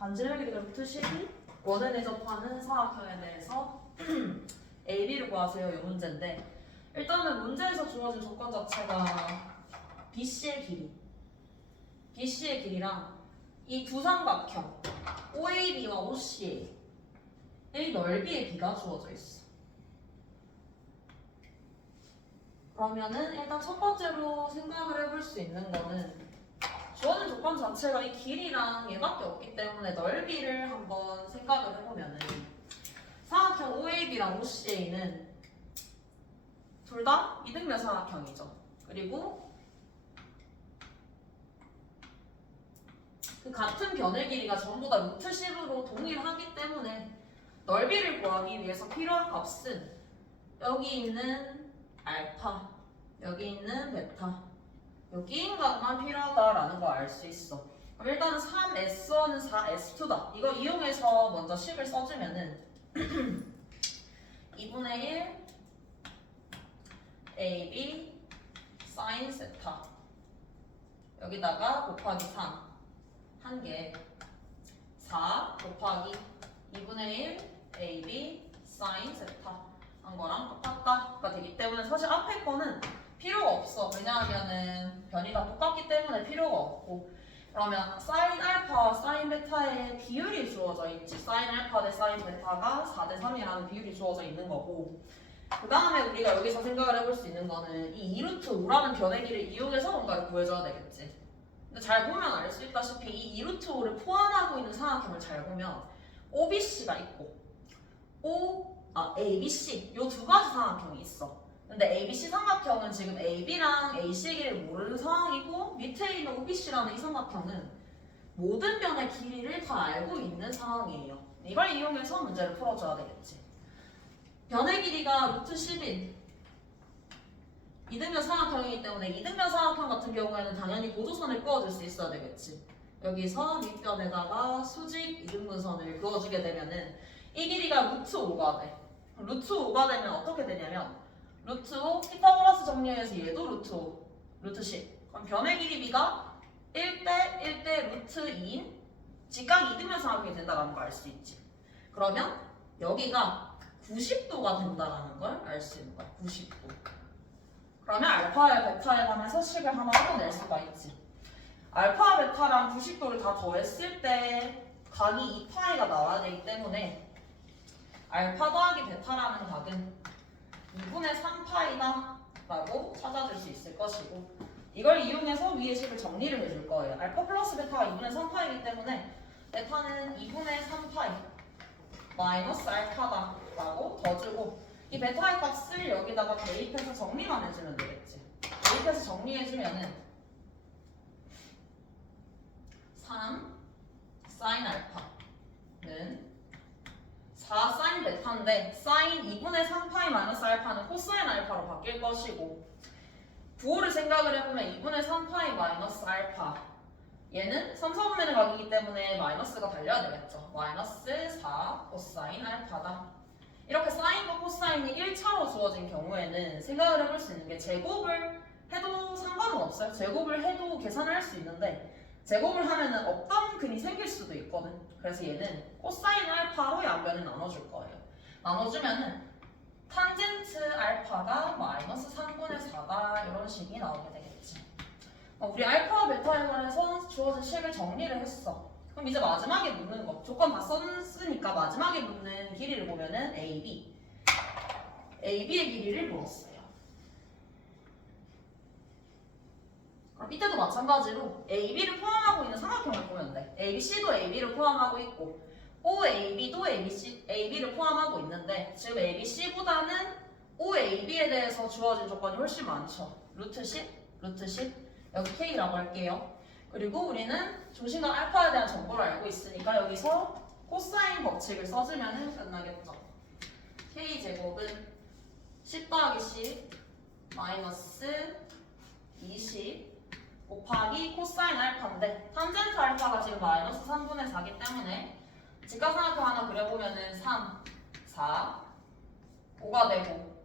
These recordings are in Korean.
반지름 길이가 루트 12 원에 접하는 사각형에 대해서 AB를 구하세요. 이 문제인데 일단은 문제에서 주어진 조건 자체가 BC의 길이랑 이 두 삼각형 OAB와 OCA의 넓이의 비가 주어져 있어. 그러면은 일단 첫 번째로 생각을 해볼 수 있는 거는 주어진 조건 자체가 이 길이랑 얘밖에 없기 때문에 넓이를 한번 생각을 해보면은 사각형 OAB랑 OCA는 둘 다 이등변 사각형이죠. 그리고 그 같은 변의 길이가 전부 다 루트 10으로 동일하기 때문에 넓이를 구하기 위해서 필요한 값은 여기 있는 알파, 여기 있는 베타, 여기인 값만 필요하다라는 걸 알 수 있어. 그럼 일단은 3S1은 4S2다. 이거 이용해서 먼저 식을 써주면은 2분의 1 AB sin 세타 여기다가 곱하기 3 한 개 4 곱하기 2분의 1 AB sin 세타 한 거랑 똑같다가 되기 때문에 사실 앞에 거는 필요가 없어. 왜냐하면은 변이 다 똑같기 때문에 필요가 없고 그러면 sin 알파, sin 베타의 비율이 주어져 있지. sin 알파 대 sin 베타가 4대 3이라는 비율이 주어져 있는 거고 그 다음에 우리가 여기서 생각을 해볼 수 있는 거는 이 2루트 5라는 변의 길을 이용해서 뭔가를 구해줘야 되겠지. 근데 잘 보면 알 수 있다시피 이 2루트 5를 포함하고 있는 사각형을 잘 보면 OBC가 있고 ABC 요 두 가지 사각형이 있어. 근데 ABC 삼각형은 지금 AB랑 AC의 길이를 모르는 상황이고 밑에 있는 OBC라는 이 삼각형은 모든 변의 길이를 다 알고 있는 상황이에요. 이걸 이용해서 문제를 풀어줘야 되겠지. 변의 길이가 루트 10인 이등변 사각형이기 때문에 이등변 사각형 같은 경우에는 당연히 보조선을 그어줄 수 있어야 되겠지. 여기서 밑변에다가 수직 이등분선을 그어주게 되면은 이 길이가 루트 5가 돼. 루트 5가 되면 어떻게 되냐면 루트 5 피타고라스 정리해서 얘도 루트 5 루트 10 그럼 변의 길이 비가 1대 1대 루트 2인 직각 이등변 사각형이 된다는 걸 알 수 있지. 그러면 여기가 90도가 된다는 걸 알 수 있는 거야. 90도. 그러면 알파와 베타에 관해서 식을 하나 얻어낼 수가 있지. 알파와 베타랑 90도를 다 더했을 때 각이 2파이가 나와야 되기 때문에 알파 더하기 베타라는 각은 2분의 3파이다 라고 찾아줄 수 있을 것이고 이걸 이용해서 위의 식을 정리를 해줄 거예요. 알파 플러스 베타가 2분의 3파이기 때문에 베타는 2분의 3파이 마이너스 알파다 라고 더 주고 이 베타의 값을 여기다가 대입해서 정리만 해주면 되겠지. 대입해서 정리해주면은 3 sin 알파는 4 sin 베타인데 sin 2분의 3파이 마이너스 알파는 코사인 알파로 바뀔 것이고 부호를 생각을 해보면 2분의 3파이 마이너스 알파 얘는 3, 4분면의 각이기 때문에 마이너스가 달려야 되겠죠. 마이너스 4 코사인 알파다. 이렇게 사인과 코사인이 1차로 주어진 경우에는 생각을 해볼 수 있는 게 제곱을 해도 상관은 없어요. 제곱을 해도 계산을 할 수 있는데 제곱을 하면은 없던 근이 생길 수도 있거든. 그래서 얘는 코사인 알파로 양변을 나눠줄 거예요. 나눠주면은 탄젠트 알파가 마이너스 3분의 4다 이런 식이 나오게 되겠지. 우리 알파와 베타에 관해서 주어진 식을 정리를 했어. 그럼 이제 마지막에 묻는 거 조건 다 썼으니까 마지막에 묻는 길이를 보면은 AB의 길이를 물었어요. 그럼 이때도 마찬가지로 AB를 포함하고 있는 삼각형을 보면 돼. ABC도 AB를 포함하고 있고 OAB도 AB를 포함하고 있는데 지금 ABC보다는 OAB에 대해서 주어진 조건이 훨씬 많죠. 루트 10, 루트 10 여기 K라고 할게요. 그리고 우리는 중심각 알파에 대한 정보를 알고 있으니까 여기서 코사인 법칙을 써주면 끝나겠죠. K제곱은 10 더하기 10 마이너스 20 곱하기 코사인 알파인데 탄젠트 알파가 지금 마이너스 3분의 4기 때문에 직각삼각형 하나 그려보면은 3, 4, 5가 되고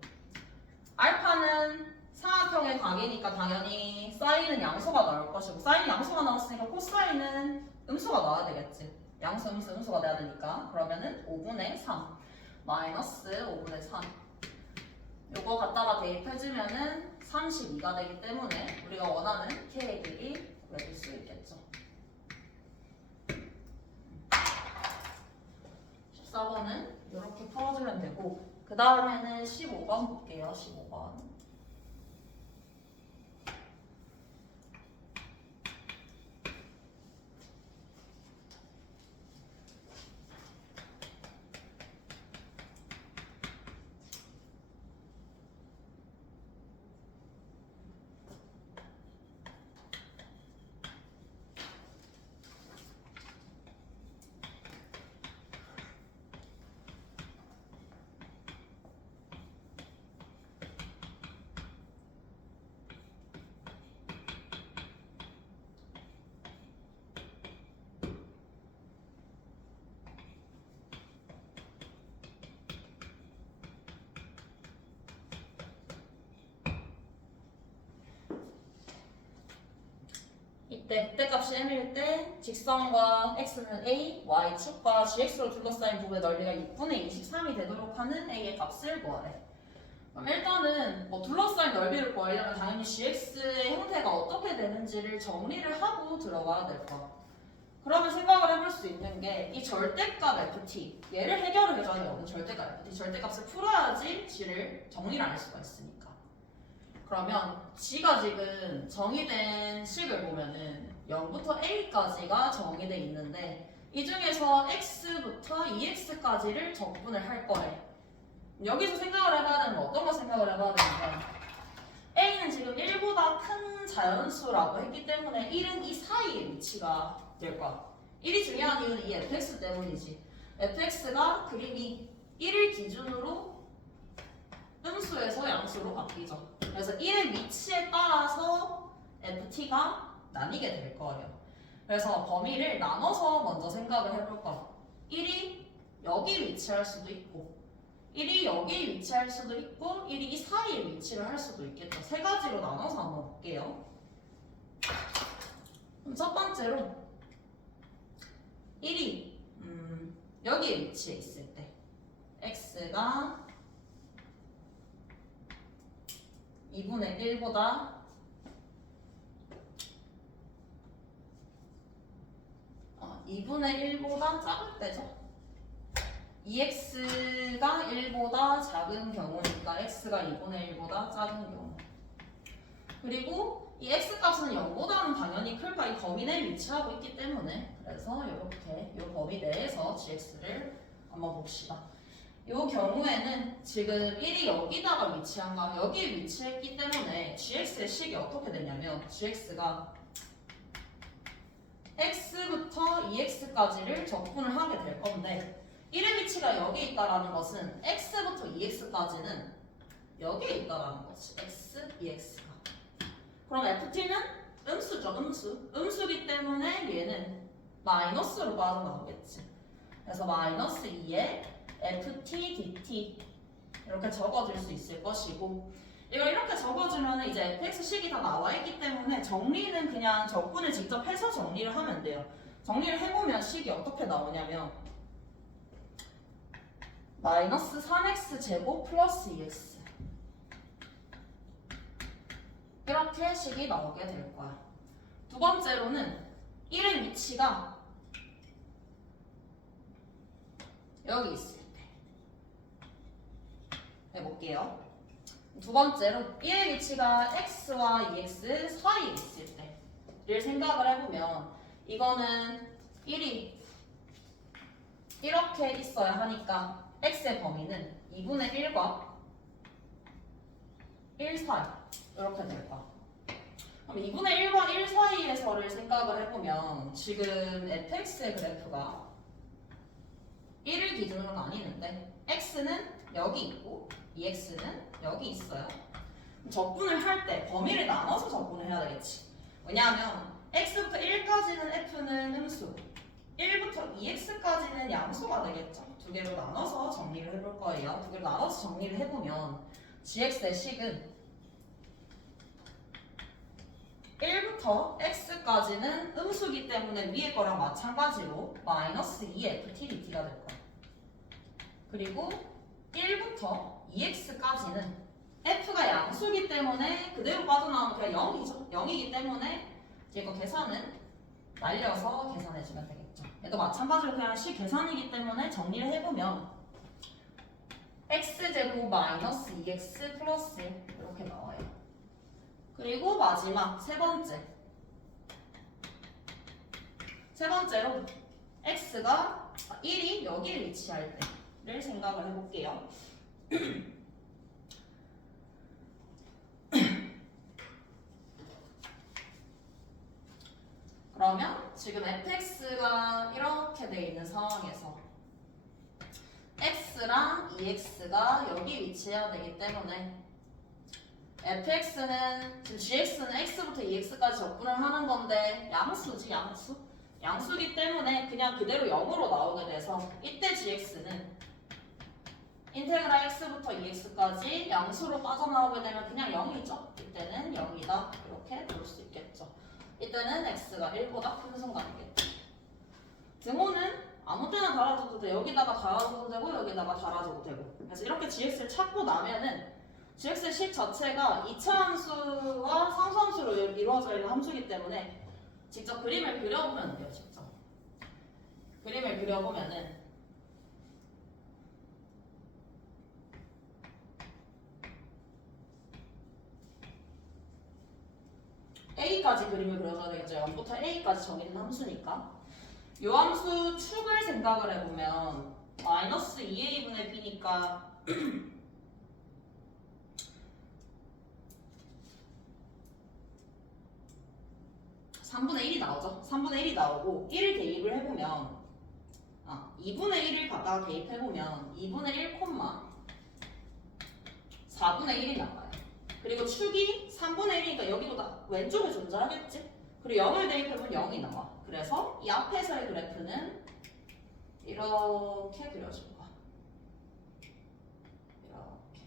알파는 사각형의 각이니까 당연히 사인은 양수가 나올 것이고 사인이 양수가 나왔으니까 코사인은 음수가 나와야 되겠지. 양수, 음수가 돼야 되니까. 그러면은 5분의 3 마이너스 5분의 3. 요거 갖다가 대입해주면은 32가 되기 때문에 우리가 원하는 K의 길이 구해줄 수 있겠죠. 14번은 이렇게 풀어주면 되고, 그 다음에는 15번 볼게요. 15번. 이때 그때값이 m일 때 직선과 x는 a, y축과 gx로 둘러싸인 부분의 넓이가 6분의 23이 되도록 하는 a의 값을 구하래. 그럼 일단은 뭐 둘러싸인 넓이를 구하려면 당연히 gx의 형태가 어떻게 되는지를 정리를 하고 들어가야 될 거야. 그러면 생각을 해볼 수 있는 게 이 절대값 ft 얘를 해결을 해줘야 되거든. 절대값 ft 절대값을 풀어야지 g를 정리를 할 수가 있으니까. 그러면 g가 지금 정의된 식을 보면은 0부터 a까지가 정의돼 있는데 이 중에서 x부터 2x까지를 적분을 할 거래. 여기서 생각을 해봐야 되는 건 어떤 거 생각을 해봐야 되는가? a는 지금 1보다 큰 자연수라고 했기 때문에 1은 이 사이에 위치가 될 거야. 1이 중요한 이유는 이 fx 때문이지. fx가 그림이 1을 기준으로 음수에서 양수로 바뀌죠. 그래서 1의 위치에 따라서 ft가 나뉘게 될 거예요. 그래서 범위를 나눠서 먼저 생각을 해볼 거야. 1이 여기 위치할 수도 있고 1이 여기 위치할 수도 있고 1이 이 사이에 위치를 할 수도 있겠죠. 세 가지로 나눠서 한번 볼게요. 그럼 첫 번째로 1이 여기에 위치해 있을 때 x가 2분의 1보다 작을 때죠. 2x가 1보다 작은 경우니까 x가 2분의 1보다 작은 경우. 그리고 이 x값은 0보다는 당연히 클까 이 범위 내에 위치하고 있기 때문에 그래서 이렇게 이 범위 내에서 gx를 한번 봅시다. 이 경우에는 지금 1이 여기다가 위치한가 여기에 위치했기 때문에 gx의 식이 어떻게 되냐면 gx가 x부터 2x까지를 적분을 하게 될 건데 1의 위치가 여기 있다라는 것은 x부터 2x까지는 여기에 있다라는 거지. x, 2x가. 그럼 ft는 음수죠. 음수기 때문에 얘는 마이너스로 빠져나오겠지. 그래서 마이너스 2에 ft, dt 이렇게 적어줄 수 있을 것이고 이걸 이렇게 적어주면 이제 fx식이 다 나와있기 때문에 정리는 그냥 적분을 직접 해서 정리를 하면 돼요. 정리를 해보면 식이 어떻게 나오냐면 마이너스 3x 제곱 플러스 2x 이렇게 식이 나오게 될 거야. 두 번째로는 1의 위치가 여기 있을 때 해볼게요. 두 번째로 1의 위치가 x와 2x 사이에 있을 때를 생각을 해보면 이거는 1이 이렇게 있어야 하니까 x의 범위는 2분의 1과 1 사이 이렇게 될 거야. 그럼 2분의 1과 1 사이에서를 생각을 해보면 지금 fx의 그래프가 1을 기준으로 나뉘는데 x는 여기 있고 2x는 여기 있어요. 적분을 할 때 범위를 나눠서 적분을 해야 되겠지. 왜냐하면 x부터 1까지는 f는 음수 1부터 2x까지는 양수가 되겠죠. 두 개로 나눠서 정리를 해볼 거예요. 두 개로 나눠서 정리를 해보면 gx의 식은 1부터 x까지는 음수기 때문에 위에 거랑 마찬가지로 마이너스 2ftdt가 될 거야. 그리고 1부터 2x까지는 f가 양수기 때문에 그대로 빠져나오면 그냥 0이죠. 0이기 때문에 이제 이거 계산은 날려서 계산해주면 되겠죠. 얘도 마찬가지로 그냥 식 계산이기 때문에 정리를 해보면 x제곱 마이너스 2x 플러스 이렇게 나와요. 그리고 마지막 세 번째로 x가 1이 여기에 위치할 때를 생각을 해볼게요. 그러면 지금 fx가 이렇게 돼 있는 상황에서 x랑 2x가 여기 위치해야 되기 때문에 fx는 지금 gx는 x부터 2x까지 적분을 하는 건데 양수지 양수기 때문에 그냥 그대로 0으로 나오게 돼서 이때 gx는 인테그랄 x부터 2x까지 양수로 빠져나오게 되면 그냥 0이죠. 이때는 0이다 이렇게 볼 수 있겠죠. 이때는 x가 1보다 큰 순간이겠죠. 등호는 아무 때나 달아줘도 돼. 여기다가 달아줘도 되고 여기다가 달아줘도 되고. 그래서 이렇게 gx를 찾고 나면은 gx의 식 자체가 이차함수와 상수함수로 이루어져 있는 함수이기 때문에 직접 그림을 그려보면 돼요. 직접 그림을 그려보면은 a까지 그림을 그려줘야 되겠죠. 0부터 a까지 정의된 함수니까 이 함수 축을 생각을 해보면 마이너스 2a분의 b니까 3분의 1이 나오죠. 3분의 1이 나오고 1을 대입을 해보면 2분의 1을 갖다가 대입해보면 2분의 1, 4분의 1이 나와요. 그리고 축이 3분의 1이니까 여기보다 왼쪽에 존재하겠지? 그리고 0을 대입해보면 0이 나와. 그래서 이 앞에서의 그래프는 이렇게 그려줄 거야. 이렇게.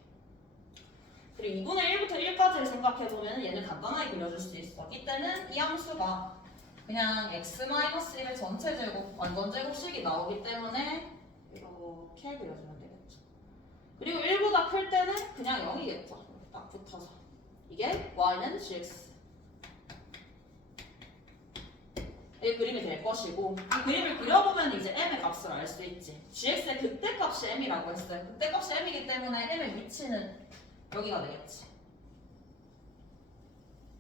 그리고 2분의 1부터 1까지를 생각해보면 얘는 간단하게 그려줄 수 있어. 이때는 이 함수가 그냥 x-1의 전체 제곱, 완전 제곱식이 나오기 때문에 이렇게 그려주면 되겠죠. 그리고 1보다 클 때는 그냥 0이겠죠. 딱 붙어서. 이게 y는 gx. 이 그림이 될 것이고 이 그림을 그려보면 이제 m의 값을 알 수 있지. gx의 극대값이 m이라고 했어요. 극대값이 m이기 때문에 m의 위치는 여기가 되겠지.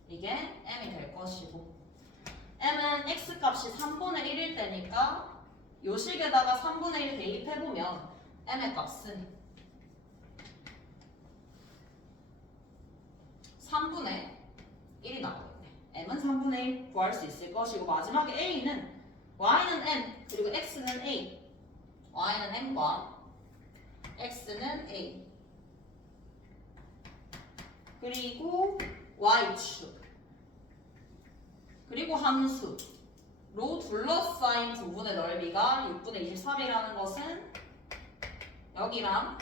이게 m이 될 것이고 m은 x값이 3분의 1일 때니까 요 식에다가 3분의 1 대입해보면 m의 값은 3분의 1이 나오겠네. m은 3분의 1 구할 수 있을 것이고 마지막에 a는 y는 m 그리고 x는 a y는 m과 x는 a 그리고 y축 그리고 함수로 둘러싸인 부분의 넓이가 6분의 23이라는 것은 여기랑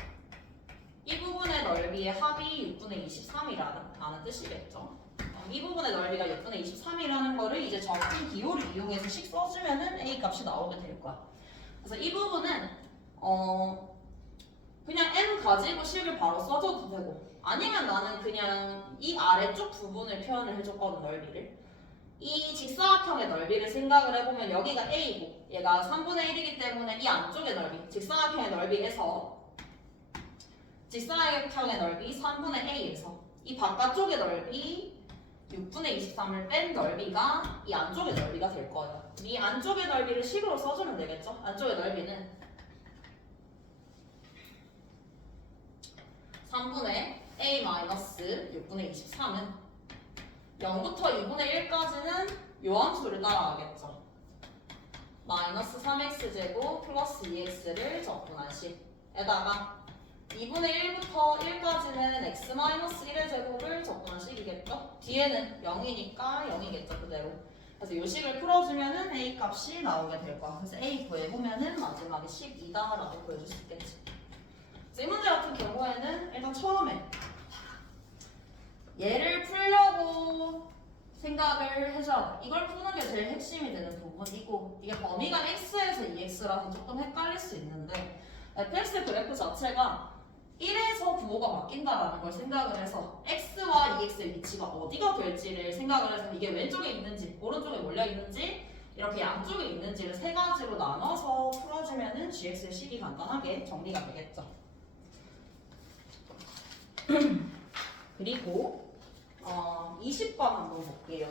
이 부분의 넓이의 합이 6분의 23이라는 뜻이겠죠. 이 부분의 넓이가 6분의 23이라는 거를 이제 적분 기호를 이용해서 식 써주면은 a 값이 나오게 될 거야. 그래서 이 부분은 그냥 m 가지고 식을 바로 써줘도 되고 아니면 나는 그냥 이 아래쪽 부분을 표현을 해줬거든 넓이를. 이 직사각형의 넓이를 생각을 해보면 여기가 a고 얘가 3분의 1이기 때문에 이 안쪽의 넓이 직사각형의 넓이에서 직사각형의 넓이 3분의 a에서 이 바깥쪽의 넓이 6분의 23을 뺀 넓이가 이 안쪽의 넓이가 될 거예요. 이 안쪽의 넓이를 식으로 써주면 되겠죠? 안쪽의 넓이는 3분의 a-6분의 23은 0부터 2분의 1까지는 요 함수를 따라가겠죠. 마이너스 3x제곱 플러스 2x를 적분한 식에다가 2분의 1부터 1까지는 x-1의 제곱을 적분한 식이겠죠? 뒤에는 0이니까 0이겠죠, 그대로. 그래서 이 식을 풀어주면은 a 값이 나오게 될 거야. 그래서 a 구해보면은 마지막에 12다라고 보여줄 수 있겠지. 그래서 이 문제 같은 경우에는 일단 처음에 얘를 풀려고 생각을 해줘야 돼. 이걸 푸는 게 제일 핵심이 되는 부분이고 이게 범위가 x에서 2x라서 조금 헷갈릴 수 있는데 fx 그래프 자체가 1에서 부호가 바뀐다라는 걸 생각을 해서 x와 2x의 위치가 어디가 될지를 생각을 해서 이게 왼쪽에 있는지 오른쪽에 몰려 있는지 이렇게 양쪽에 있는지를 세 가지로 나눠서 풀어주면은 gx의 식이 간단하게 정리가 되겠죠. 그리고 20번 한번 볼게요.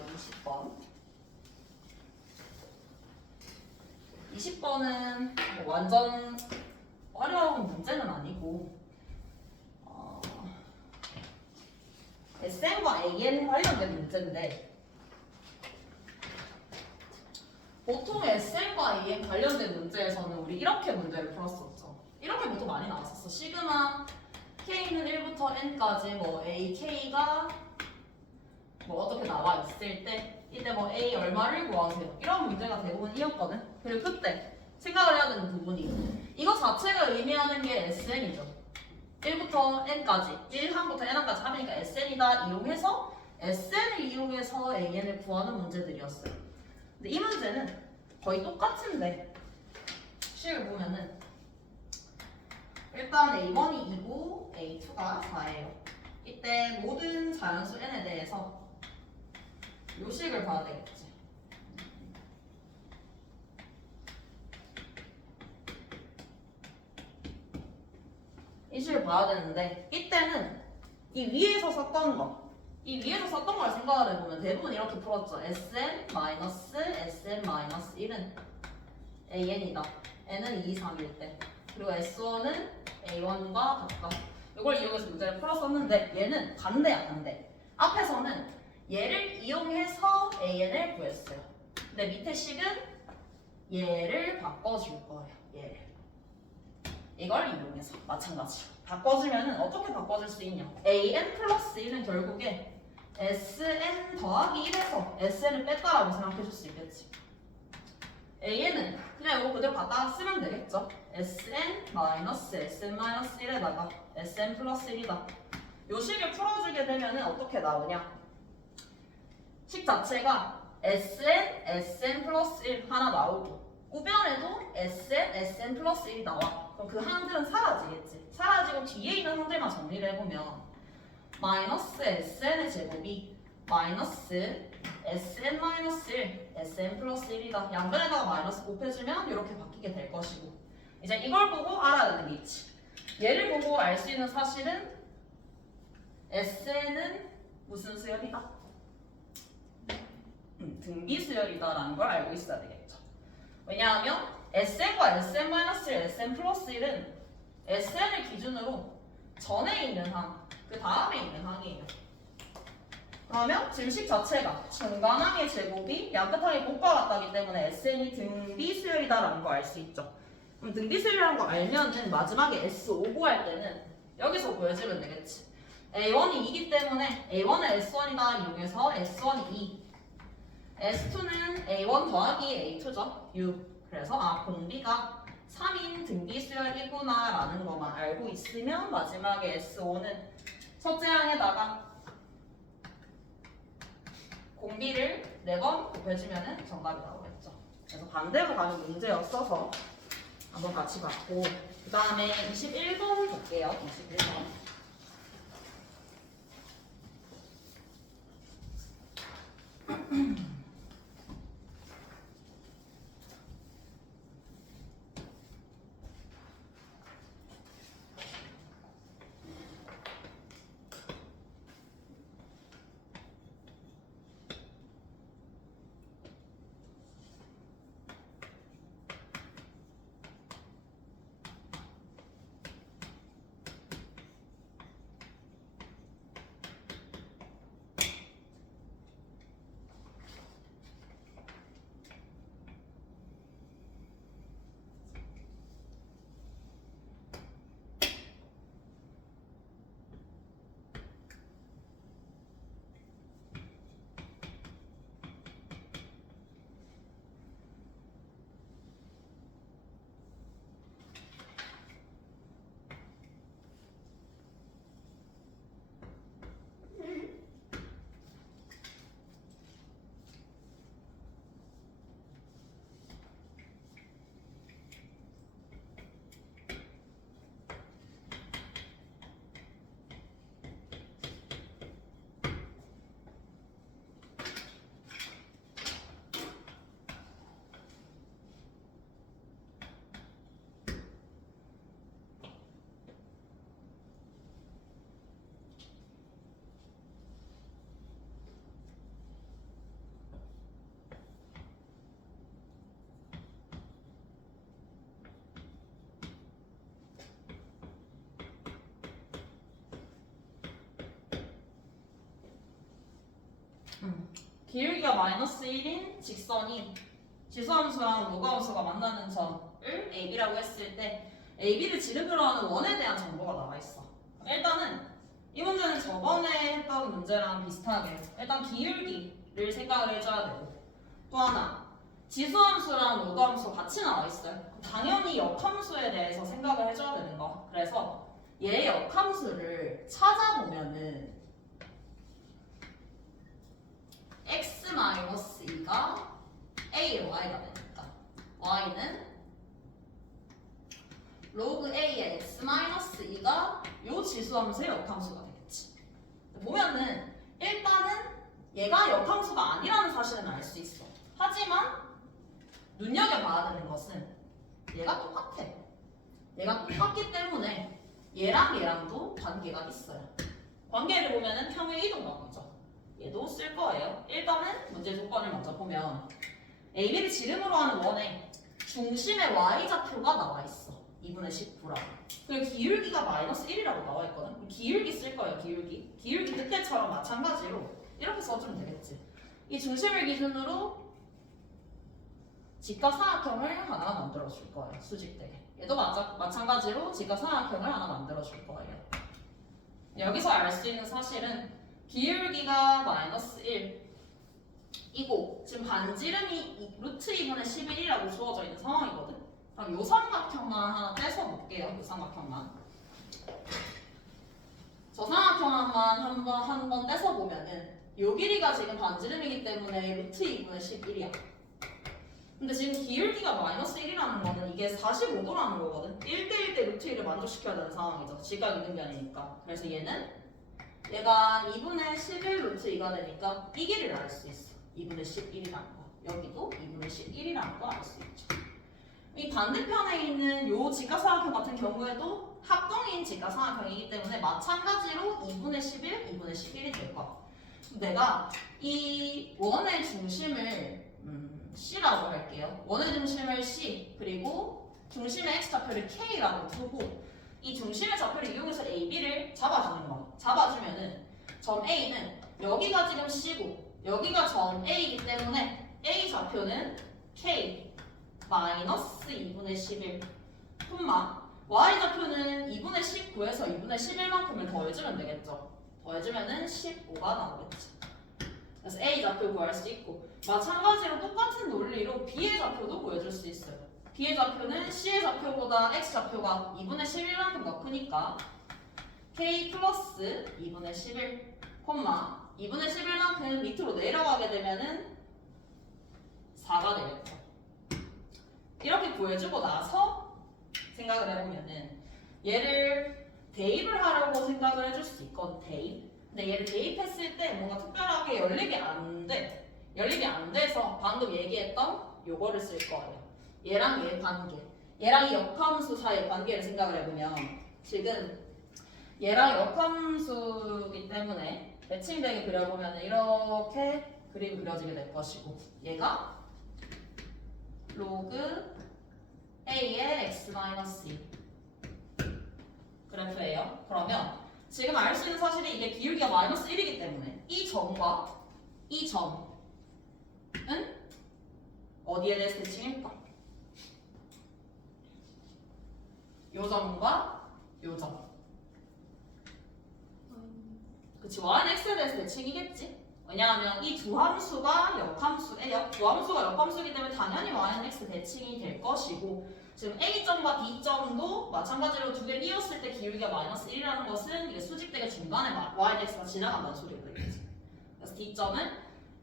20번은 뭐 완전 어려운 문제는 아니고 SM과 AN 관련된 문제인데 보통 SM과 AN 관련된 문제에서는 우리 이렇게 문제를 풀었었죠. 이렇게 보통 많이 나왔었어. 시그마 K는 1부터 N까지 뭐 AK가 뭐 어떻게 나와 있을 때 이때 뭐 A 얼마를 구하세요. 이런 문제가 대부분이었거든. 그리고 그때 생각을 해야 되는 부분이 이거 자체가 의미하는 게 SN이죠. 1부터 N까지 1항부터 N항까지 하니까 SN이다 이용해서 SN을 이용해서 AN을 구하는 문제들이었어요. 근데 이 문제는 거의 똑같은데 식을 보면은 일단 A1이 2고 A2가 4예요. 이때 모든 자연수 N에 대해서 요 식을 봐야 되겠지. 이 식을 봐야 되는데 이때는 이 위에서 썼던 걸 생각을 해보면 대부분 이렇게 풀었죠. Sn-Sn-1은 AN이다. N은 2, 3일 때. 그리고 S1은 A1과 같다. 이걸 이용해서 문제를 풀었었는데 얘는 반대야 반대. 앞에서는 얘를 이용해서 AN을 구했어요. 근데 밑에 식은 얘를 바꿔줄 거예요. 얘를. 이걸 이용해서 마찬가지로 바꿔주면은 어떻게 바꿔줄 수 있냐? AN 플러스 1은 결국에 SN 더하기 1에서 SN을 뺐다라고 생각해줄 수 있겠지. AN은 그냥 이거 그대로 갖다가 쓰면 되겠죠. SN 마이너스 SN 마이너스 1에다가 SN 플러스 1이다. 요 식을 풀어주게 되면은 어떻게 나오냐? 식 자체가 SN, SN 플러스 1 하나 나오고 우변에도 SN, SN 플러스 1이 나와. 그럼 그 항들은 사라지겠지. 사라지고 뒤에 있는 항들만 정리를 해보면 마이너스 SN의 제곱이 마이너스 SN 마이너스 1, SN 플러스 1이다. 양변에다가 마이너스 곱해주면 이렇게 바뀌게 될 것이고 이제 이걸 보고 알아야 되는 게 있지. 얘를 보고 알 수 있는 사실은 SN은 무슨 수열이다? 등비수열이다라는 걸 알고 있어야 되겠죠. 왜냐하면 SN과 SN-1, SN 플러스 1은 SN을 기준으로 전에 있는 항, 그 다음에 있는 항이에요. 그러면 지금 식 자체가 중간항의 제곱이 양끝항의 곱과 같다기 때문에 SN이 등비수열이다라는 걸 알 수 있죠. 그럼 등비수열이라는 거 알면은 마지막에 S5 구할 때는 여기서 보여주면 되겠지. A1이 2기 때문에 A1은 S1이다 이용해서 S1이 2 S2는 A1 더하기 A2죠. 6. 그래서 공비가 3인 등비수열이구나 라는 것만 알고 있으면 마지막에 S5는 첫째 항에다가 공비를 4번 곱해주면 정답이 나오겠죠. 그래서 반대로 가는 문제였어서 한번 같이 봤고 그 다음에 21번 볼게요. 21번. 기울기가 마이너스 1인 직선이 지수함수랑 로그함수가 만나는 점을 AB라고 했을 때 AB를 지름으로 하는 원에 대한 정보가 나와 있어. 일단은 이 문제는 저번에 했던 문제랑 비슷하게 일단 기울기를 생각을 해줘야 되고, 또 하나 지수함수랑 로그함수 같이 나와 있어요. 당연히 역함수에 대해서 생각을 해줘야 되는 거. 그래서 얘의 역함수를 찾아보면은 x-2가 a의 y가 되니까 y는 로그 a의 x-2가 요 지수함수의 역함수가 되겠지. 보면은 일단은 얘가 역함수가 아니라는 사실은 알 수 있어. 하지만 눈여겨봐야 되는 것은 얘가 똑같아. 얘가 똑같기 때문에 얘랑 얘랑도 관계가 있어요. 관계를 보면은 평행 이동관계죠. 얘도 쓸 거예요. 일단은 문제 조건을 먼저 보면 AB를 지름으로 하는 원에 중심의 y좌표가 나와 있어. 2분의 19라고. 그리고 기울기가 마이너스 1이라고 나와 있거든. 기울기 쓸 거예요. 기울기. 기울기 그때처럼 마찬가지로 이렇게 써주면 되겠지. 이 중심을 기준으로 직각삼각형을 하나 만들어 줄 거예요. 수직되게. 얘도 마찬가지로 직각삼각형을 하나 만들어 줄 거예요. 여기서 알 수 있는 사실은 기울기가 마이너스 1이고 지금 반지름이 루트 2분의 11이라고 주어져 있는 상황이거든. 그럼 요 삼각형만 하나 떼서 볼게요. 요 삼각형만. 저 삼각형만 한 번 떼서 보면은 요 길이가 지금 반지름이기 때문에 루트 2분의 11이야. 근데 지금 기울기가 마이너스 1이라는 거는 이게 45도라는 거거든. 1대1대 루트 1을 만족시켜야 되는 상황이죠. 직각 이등변이니까. 그래서 얘가 2분의 11 루트 2가 되니까 이 길이를 알 수 있어. 2분의 11이라는 거. 여기도 2분의 11이라는 거 알 수 있죠. 이 반대편에 있는 요 직각삼각형 같은 경우에도 합동인 직각삼각형이기 때문에 마찬가지로 2분의 11, 2분의 11이 될 거야. 내가 이 원의 중심을 C라고 할게요. 원의 중심을 C, 그리고 중심의 X좌표를 K라고 두고 이 중심의 좌표를 이용해서 AB를 잡아주는 거야. 잡아주면은 점 A는 여기가 지금 C고 여기가 점 A이기 때문에 A 좌표는 K 마이너스 2분의 11 콤마 Y 좌표는 2분의 19에서 2분의 11만큼을 더해주면 되겠죠. 더해주면은 15가 나오겠지. 그래서 A 좌표 구할 수 있고 마찬가지로 똑같은 논리로 B의 좌표도 구해줄 수 있어요. B의 좌표는 C의 좌표보다 X 좌표가 2분의 11만큼 더 크니까 K 플러스 2분의 11 콤마 2분의 11만큼 밑으로 내려가게 되면은 4가 되겠죠. 이렇게 구해주고 나서 생각을 해보면은 얘를 대입을 하려고 생각을 해줄 수 있거든. 대입. 근데 얘를 대입했을 때 뭔가 특별하게 열립이 안 돼. 열립이 안 돼서 방금 얘기했던 요거를 쓸 거예요. 얘랑 얘 관계. 얘랑 이 역함수 사이의 관계를 생각을 해보면 지금 얘랑 역함수이기 때문에 매칭되게 그려보면 이렇게 그림이 그려지게 될 것이고 얘가 로그 A의 X-2 그래프예요. 그러면 지금 알 수 있는 사실이 이게 기울기가 마이너스 1이기 때문에 이 점과 이 점은 어디에 대해서 대칭일까? 요 점과 요 점. 그치, y는 x에 대해서 대칭이겠지? 왜냐하면 이 두 함수가 두 함수가 역함수이기 때문에 당연히 y는 x 대칭이 될 것이고 지금 A점과 B점도 마찬가지로 두 개를 이었을 때 기울기가 마이너스 1이라는 것은 이게 수직되게 중간에 y는 x가 지나간다는 소리가 되겠지. 그래서 D점은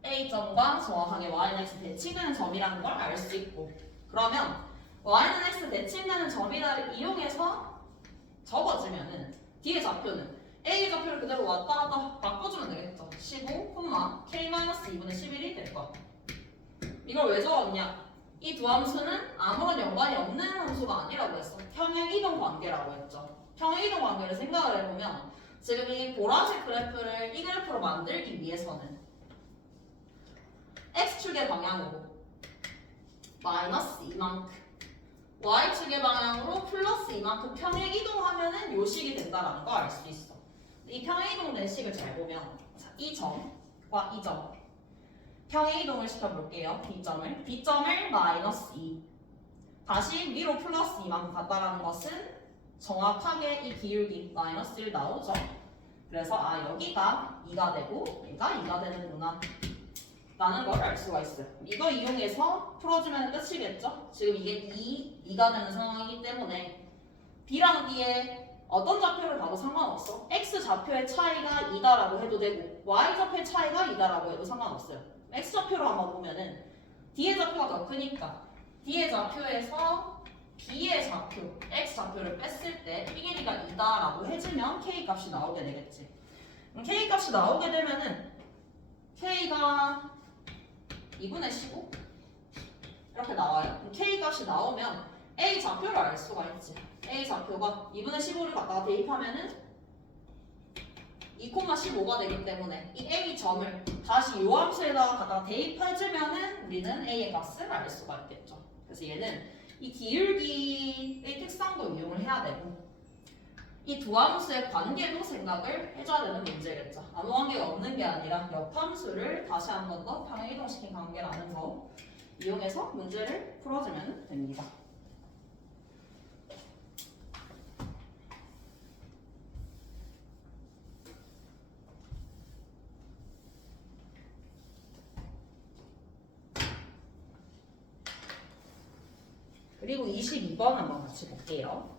A점과 정확하게 y는 x 대칭되는 점이라는 걸 알 수 있고 그러면 y는 x 대칭되는 점이다를 이용해서 적어주면은 D의 좌표는 A의 좌표를 그대로 왔다 갔다 바꿔주면 되겠죠. 15, K-2분의 11이 될 거야. 이걸 왜 적었냐? 이 두 함수는 아무런 연관이 없는 함수가 아니라고 했어. 평행이동 관계라고 했죠. 평행이동 관계를 생각을 해보면 지금 이 보라색 그래프를 이 그래프로 만들기 위해서는 X축의 방향으로 마이너스 이만큼 Y축의 방향으로 플러스 이만큼 평행이동하면은 요 식이 된다는 거 알 수 있어. 이 평행이동 된 식을 잘 보면 자, 이 점과 이 점 평행 이동을 시켜볼게요. B점을 마이너스 2 다시 위로 플러스 2만큼 갔다라는 것은 정확하게 이 기울기 마이너스 1 나오죠. 그래서 여기가 2가 되고 얘가 2가 되는구나 라는 걸 알 수가 있어요. 이거 이용해서 풀어주면 끝이겠죠? 지금 이게 2가 되는 상황이기 때문에 B랑 D에 어떤 좌표를 봐도 상관없어. X 좌표의 차이가 2다라고 해도 되고 Y 좌표의 차이가 2다라고 해도 상관없어요. X 좌표로 한번 보면은 D의 좌표가 더 크니까 D의 좌표에서 B의 좌표, X 좌표를 뺐을 때 B 길이가 2다라고 해주면 K 값이 나오게 되겠지. 그럼 K 값이 나오게 되면은 K가 2분의 15 이렇게 나와요. 그럼 K 값이 나오면 A 좌표를 알 수가 있지. A 좌표가 2분의 15를 갖다가 대입하면은 2,15가 되기 때문에 이 A 점을 다시 요 함수에다가 갖다가 대입해주면은 우리는 A의 값을 알 수가 있겠죠. 그래서 얘는 이 기울기의 특성도 이용을 해야 되고 이 두 함수의 관계도 생각을 해줘야 되는 문제겠죠. 아무 관계가 없는 게 아니라 옆 함수를 다시 한 번 더 평행 이동시킨 관계라는 거 이용해서 문제를 풀어주면 됩니다. 그리고 22번 한번 같이 볼게요.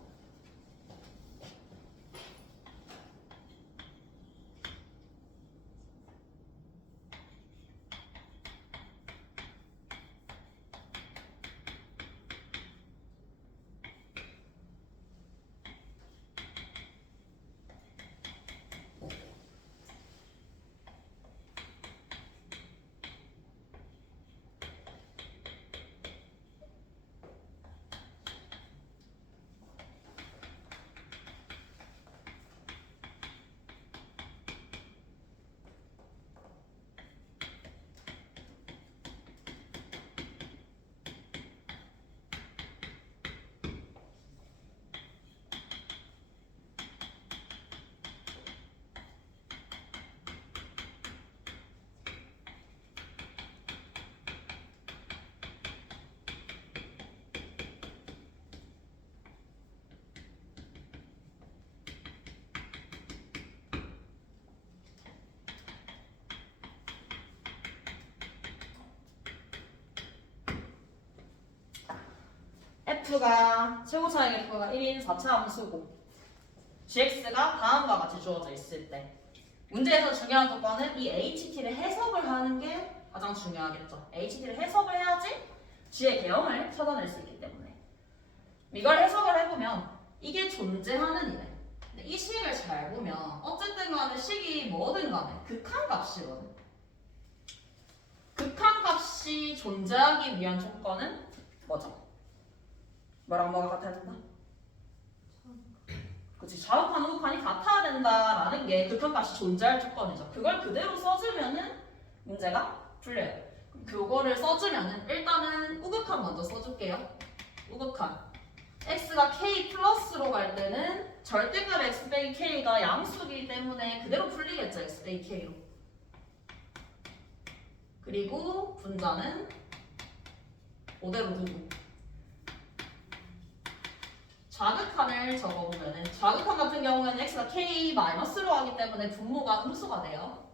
F가 최고 차이 F가 1인 4차 함수고 gx가 다음과 같이 주어져 있을 때 문제에서 중요한 조건은 이 HT를 해석을 하는 게 가장 중요하겠죠. HT를 해석을 해야지 g의 개형을 찾아낼 수 있기 때문에 이걸 해석을 해보면 이게 존재하는 이네. 근데 이 식을 잘 보면 어쨌든 간에 식이 뭐든 간에 극한값이거든. 극한값이 존재하기 위한 조건은 뭐죠? 뭐랑 뭐가 같아야 된다? 그치, 좌우판 우극한이 같아야 된다라는 게 극한값이 존재할 조건이죠. 그걸 그대로 써주면은 문제가 풀려요. 그거를 써주면은 일단은 우극한 먼저 써줄게요. 우극한 x가 k 플러스로 갈 때는 절대값 x 빼기 k가 양수이기 때문에 그대로 풀리겠죠. x 빼기 k로. 그리고 분자는 그대로 두고 좌극한을 적어보면은 좌극한 같은 경우에는 x가 k-로 하기 때문에 분모가 음수가 돼요.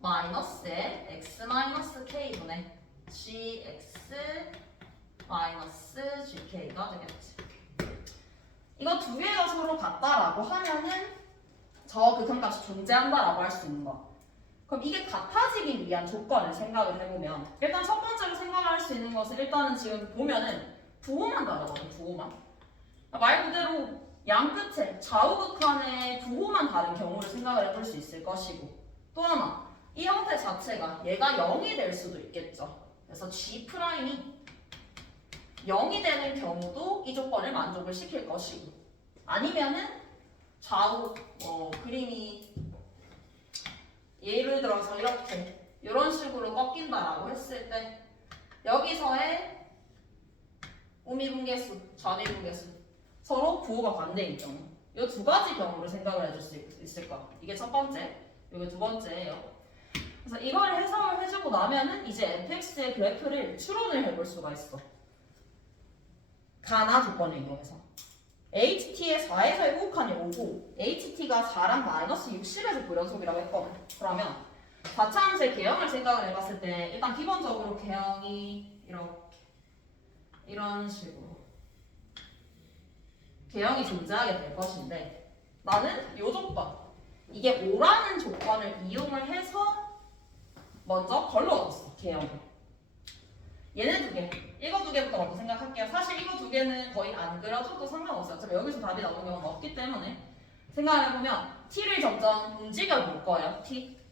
마이너스에 x 마이너스 k분의 gx 마이너스 gk가 되겠지. 이거 두 개가 서로 같다라고 하면은 저 극한값이 존재한다라고 할 수 있는 거. 그럼 이게 같아지기 위한 조건을 생각을 해보면 일단 첫 번째로 생각할 수 있는 것은 일단은 지금 보면은 부호만 다르거든. 부호만. 말 그대로 양 끝에 좌우극한의 부호만 다른 경우를 생각을 해볼 수 있을 것이고 또 하나 이 형태 자체가 얘가 0이 될 수도 있겠죠. 그래서 G'이 0이 되는 경우도 이 조건을 만족을 시킬 것이고 아니면은 좌우 그림이 예를 들어서 이렇게 이런 식으로 꺾인다라고 했을 때 여기서의 우미분계수, 좌미분계수 서로 부호가 반대인 경우 이 두 가지 경우를 생각을 해줄 수 있을 거야. 이게 첫 번째, 이게 두 번째예요. 그래서 이걸 해석을 해주고 나면은 이제 fx의 그래프를 추론을 해볼 수가 있어. 가나 조건을 이용해서. ht의 4에서의 호흡칸이 5고 ht가 4랑 마이너스 60에서 불연속이라고 했거든. 그러면 4차함수의 개형을 생각을 해봤을 때 일단 기본적으로 개형이 이렇게 이런 식으로 개형이 존재하게 될 것인데 나는 이 조건 이게 5라는 조건을 이용을 해서 먼저 걸러줬어 개형을. 얘네 두 개, 이거 두 개부터 먼저 생각할게요. 사실 이거 두 개는 거의 안 그려줘도 상관없어요. 어차피 여기서 답이 나오는 경우가 없기 때문에 생각을 해보면 t를 점점 움직여 볼 거예요.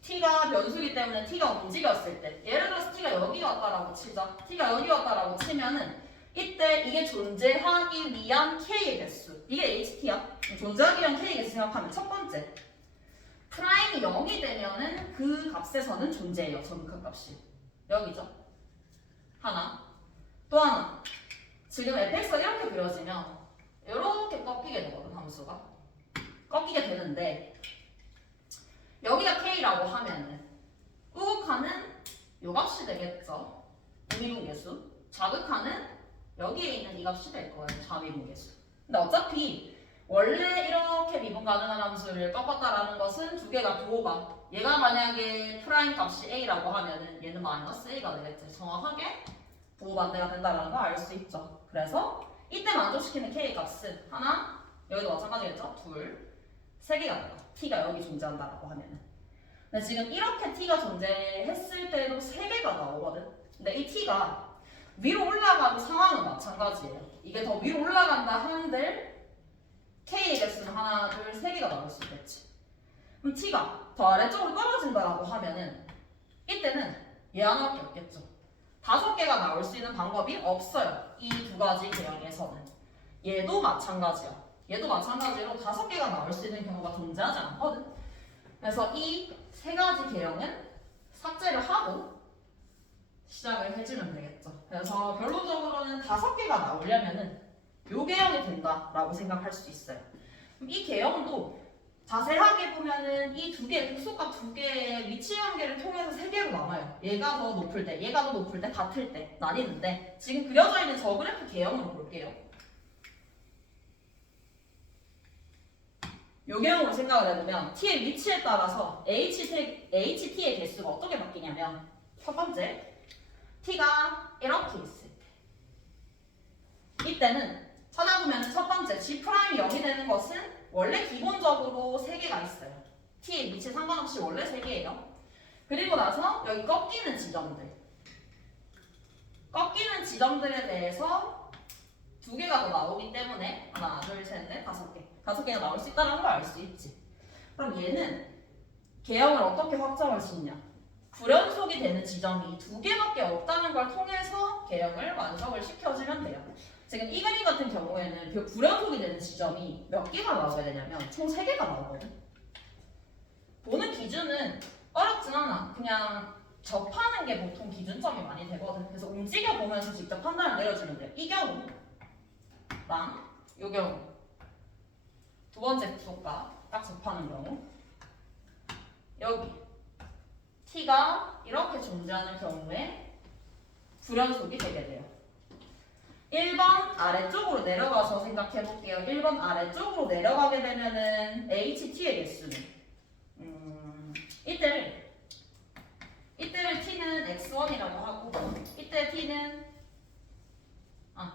t가 변수기 때문에 t가 움직였을 때 예를 들어서 t가 여기 왔다라고 치자. t가 여기 왔다라고 치면은 이때 이게 존재하기 위한 k의 개수 이게 ht야. 존재하기 위한 k의 개수 생각하면 첫 번째 프라임이 0이 되면은 그 값에서는 존재해요. 정극 값이 여기죠. 하나. 또 하나. 지금 fx가 이렇게 그려지면 이렇게 꺾이게 되거든, 함수가. 꺾이게 되는데 여기가 k라고 하면은 우극하는 요 값이 되겠죠. 미분계수. 자극하는 여기에 있는 이 값이 될 거예요. 자미분계수. 근데 어차피 원래 이렇게 미분 가능한 함수를 꺾었다라는 것은 두 개가 부호가 얘가 만약에 프라임 값이 a라고 하면은 얘는 마이너스 a가 되겠지. 정확하게 부호 반대가 된다는 거 알 수 있죠. 그래서 이때 만족시키는 k 값은 하나, 여기도 마찬가지겠죠? 둘, 세 개가 돼요. t가 여기 존재한다라고 하면은. 근데 지금 이렇게 t가 존재했을 때도 세 개가 나오거든. 근데 이 t가 위로 올라가는 상황은 마찬가지예요. 이게 더 위로 올라간다 하는데 k의 개수는 하나, 둘, 세 개가 나올 수 있겠지. 그럼 t가 더 아래쪽으로 떨어진다라고 하면은 이때는 얘 하나밖에 없겠죠. 5개가 나올 수 있는 방법이 없어요. 이 두 가지 개형에서는. 얘도 마찬가지야. 얘도 마찬가지로 5개가 나올 수 있는 경우가 존재하지 않거든. 그래서 이 세 가지 개형은 삭제를 하고 시작을 해주면 되겠죠. 그래서 결론적으로는 5개가 나오려면은 요 개형이 된다라고 생각할 수 있어요. 그럼 이 개형도 자세하게 보면은 이 두 개, 극소값 두 개의 위치 관계를 통해서 세 개로 나눠요. 얘가 더 높을 때, 얘가 더 높을 때, 같을 때 나뉘는데 지금 그려져 있는 저 그래프 개형으로 볼게요. 요 개형으로 생각을 해보면 t의 위치에 따라서 ht의 개수가 어떻게 바뀌냐면 첫 번째, t가 이렇게 있을 때 이때는 찾아보면 첫 번째 G'이 0이 되는 것은 원래 기본적으로 3개가 있어요. t의 위치 상관없이 원래 3개예요. 그리고 나서 여기 꺾이는 지점들에 대해서 2개가 더 나오기 때문에 하나, 둘, 셋, 넷, 5개 5개가 나올 수 있다는 걸 알 수 있지. 그럼 얘는 개형을 어떻게 확정할 수 있냐? 불연속이 되는 지점이 2개밖에 없다는 걸 통해서 개형을 완성을 시켜주면 돼요. 지금 이 그림 같은 경우에는 그 불연속이 되는 지점이 몇 개가 나오게 되냐면 총 3개가 나오거든. 보는 기준은 어렵진 않아. 그냥 접하는 게 보통 기준점이 많이 되거든. 그래서 움직여 보면서 직접 판단을 내려주면 돼요. 이 경우랑 이 경우 두 번째 구속과 딱 접하는 경우 여기 t가 이렇게 존재하는 경우에 불연속이 되게 돼요. 1번 아래쪽으로 내려가서 생각해 볼게요. 1번 아래쪽으로 내려가게 되면은 ht의 개수는 이때를 t는 x1이라고 하고 이때 t는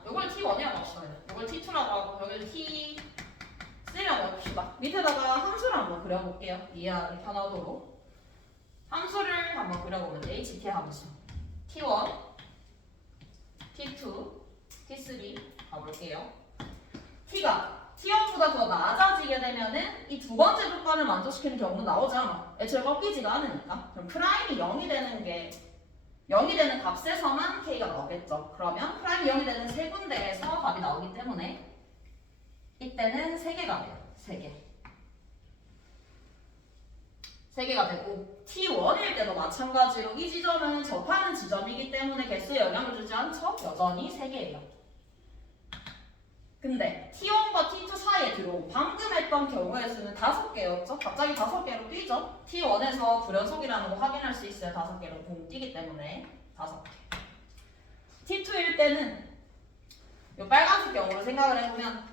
요걸 t1이라고 합시다. 요걸 t2라고 하고 여기를 t3라고 합시다. 밑에다가 함수를 한번 그려볼게요. 이해하기 편하도록 함수를 한번 그려보면 ht 함수 t1, t2, t3 가볼게요. t가 t1보다 더 낮아지게 되면은 이 두 번째 조건을 만족시키는 경우는 나오지 않아. 애초에 꺾이지가 않으니까. 그럼 프라임이 0이 되는 값에서만 k가 나오겠죠. 그러면 프라임이 0이 되는 세 군데에서 답이 나오기 때문에 이때는 3개가 돼요. 3개가 되고 t1일 때도 마찬가지로 이 지점은 접하는 지점이기 때문에 개수에 영향을 주지 않죠. 여전히 3개예요. 근데 T1과 T2 사이에 들어오고 방금 했던 경우의 수는 5개였죠? 갑자기 5개로 뛰죠? T1에서 불연속이라는 거 확인할 수 있어요. 5개로 붕 뛰기 때문에 5개. T2일 때는 이 빨간색 경우로 생각을 해보면